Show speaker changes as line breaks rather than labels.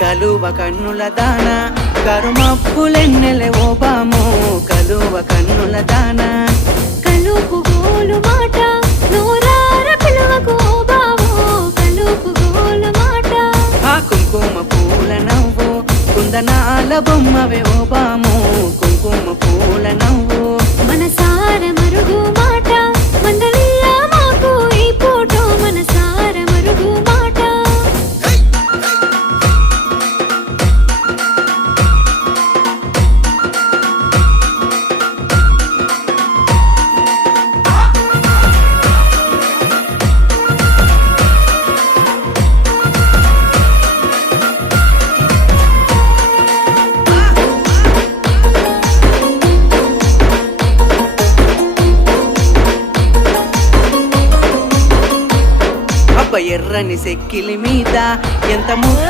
కలువ కన్నుల దాన. కరుమప్పులెన్నెలే ఓబాము కలువ కన్నుల దాన.
కలుపు గోలు మాట నోరార పిలువకు ఓ బావో కలుపు గోలు మాట.
ఆ కుంకుమ పూల నవ్వు కుందనాల బొమ్మవే ఓబాము ఎర్రని సెక్కిలి మీద ఎంత ము